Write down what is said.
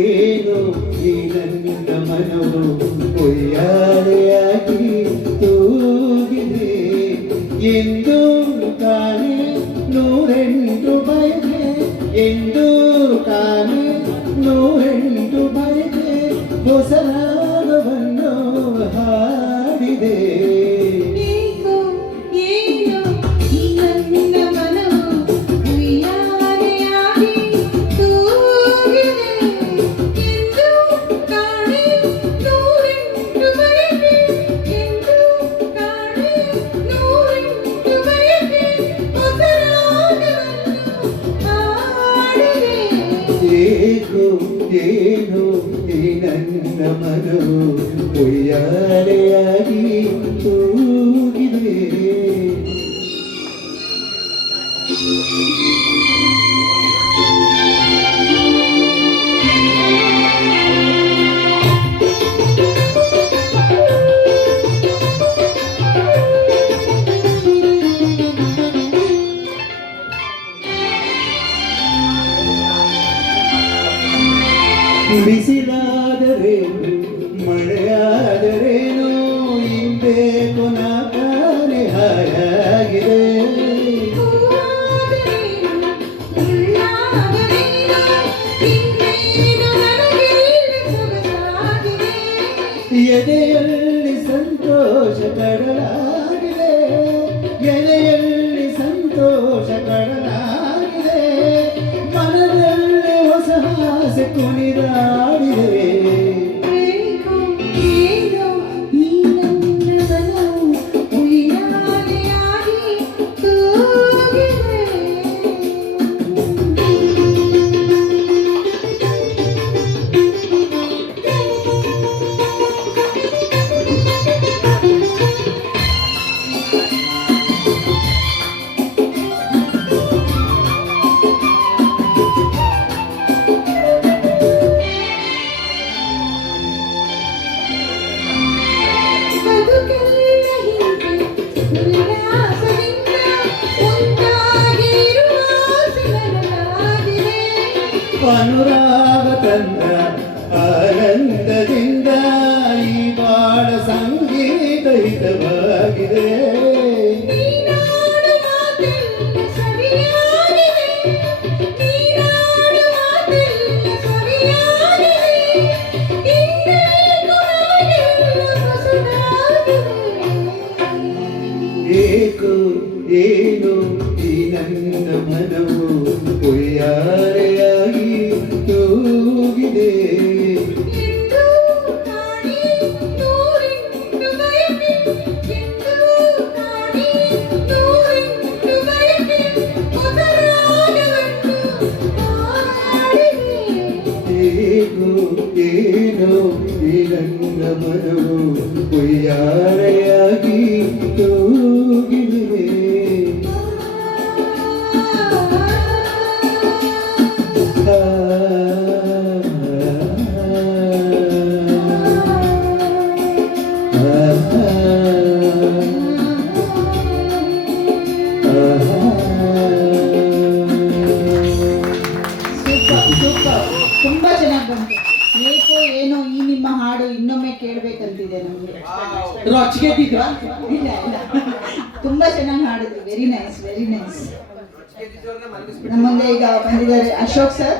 ಏನು ಈ ನನ್ನ ಮನವು ಕೊಯ್ಯಾಲೆಯಾಗಿ ತೂಗಿದೆ ಎಂದು ಕಾಣೆ ನೂರೆಂಟು ಬಯಕೆ ಎಂದು ಕಾಣೆ ನೂರೆಂಟು ಬಯಕೆ ಹೊಸ ರಾಗವನ್ನು ಹಾಡಿದೆ ಏನು ಈ ನನ್ನ ಮನವು ಉಯ್ಯಾಲೆಯಾಗಿ ತೂಗಿದೆ ಬಿಸಿಲಾದರೇನು ಮಳೆಯಾದರೇನು ಹಿಂದೆ ಕೊನಾಕಾರೆ ಹಾಯಾಗಿದೆ ಎದೆಯಲ್ಲಿ ಸಂತೋಷ ಕಡಲಾಗಿದೆ ಎದೆಯಲ್ಲಿ ಸಂತೋಷ ಕಡಲಾಗಿದೆ ಮನದಲ್ಲಿ ಹೊಸ ಆಸೆ ಕುಣಿದಾಡಿದೆ ಅನುರಾಗ ತಂದ ಆನಂದದಿಂದ ಈ ಬಾಳ ಸಂಗೀತ ಹಿತವಾಗಿದೆ ಏಕೋ ಏನು ಈ ನನ್ನ ಮನವು ಉಯ್ಯಾಲೆಯಾಗಿ ತೂಗಿದೆ ಏಕೋ ಏನು ಈ ನನ್ನ ಮನವು ಉಯ್ಯಾಲೆಯಾಗಿ ತೂಗಿದೆ ತುಂಬಾ ಚೆನ್ನಾಗಿ ಬಂತು. ಏಕೋ ಏನೋ ಈ ನಿಮ್ಮ ಹಾಡು ಇನ್ನೊಮ್ಮೆ ಕೇಳ್ಬೇಕಂತಿದೆ ನಮ್ಗೆ. ರೊಚ್ಗೆದ್ದಿದ್ರಾ? ಇಲ್ಲ ಇಲ್ಲ, ತುಂಬಾ ಚೆನ್ನಾಗಿ ಹಾಡಿದ್ರಿ. Very nice very nice. ನಮ್ಮ ಮುಂದೆ ಈಗ ಬಂದಿದ್ದಾರೆ ಅಶೋಕ್ ಸರ್.